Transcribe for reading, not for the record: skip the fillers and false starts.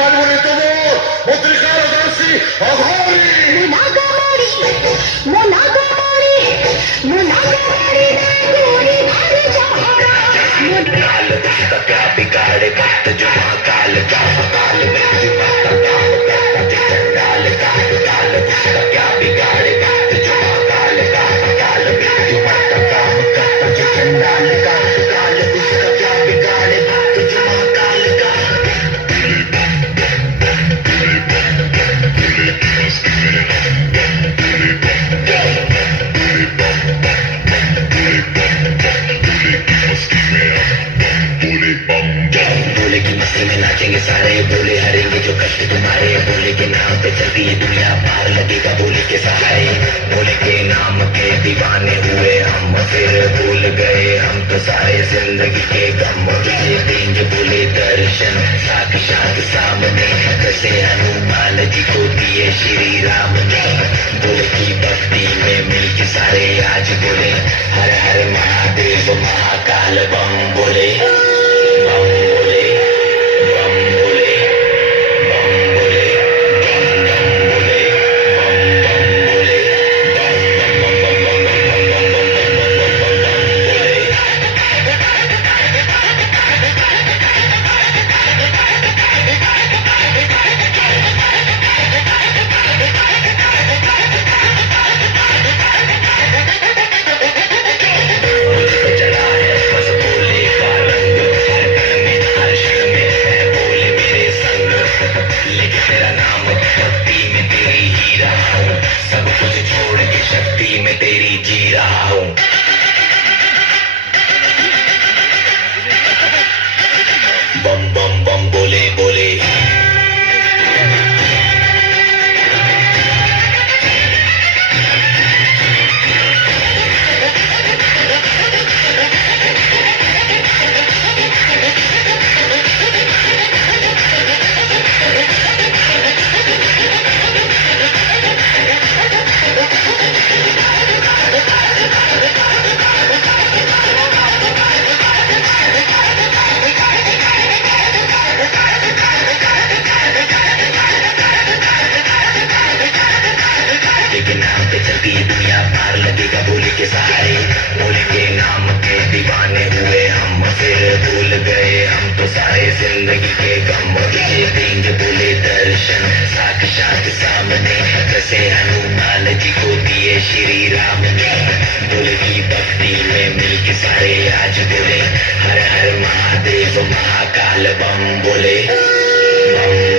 মানবনে তোমর পত্রিকার দর্শী অঘরি মোনাগামারি মোনাগামারি মোনাগামারি गोरी भारी जहरा काल उसका क्या बिगाड़े भक्त जो महाकाल का काल में दिमाग का चंडाल का काल उसका क्या बिगाड़े भक्त जो महाकाल का काल में दिमाग का चंडाल का काल उसका क्या बिगाड़े भक्त जो महाकाल का बोले की मस्ती में नाचेंगे सारे बोले हरेंगे जो कष्ट तुम्हारे बोले के नाम पे चलती ये दुनिया पार लगेगा बोले के सहारे बोले के नाम के दीवाने हुए हम फिर भूल गए हम तो सारे जिंदगी के गम तुझे देंगे बोले दर्शन साक्षात सामने जैसे हनुमान जी को दिए श्री राम ने बोले की भक्ति में मिल के सारे आज बोले हर हर महादेव महाकाल बम बोले बम बोले बम बोले बम बोले बम बम बोले बम बम बोले बम बम बम बम बम बम बम बोले मुझको चढ़ा है बस बोले का रंग हर कण में हर क्षण में है बोले मेरे संग लेके तेरा नाम भक्ति में तेरी ही रहा हूँ सब कुछ छोड़ के शक्ति में तेरी जी रहा हूँ बम बम बम बोले बोले के नाम पे चलती ये दुनिया पार लगेगा बोले के सहारे बोले के नाम के दीवाने हुए हम फिर भूल गए हम तो सारे जिंदगी के गम तुझे देंगे बोले दर्शन साक्षात सामने जैसे हनुमान जी को दिए श्री राम ने बोले की भक्ति में मिल के सारे आज बोले हर हर महादेव महाकाल बम बोले बम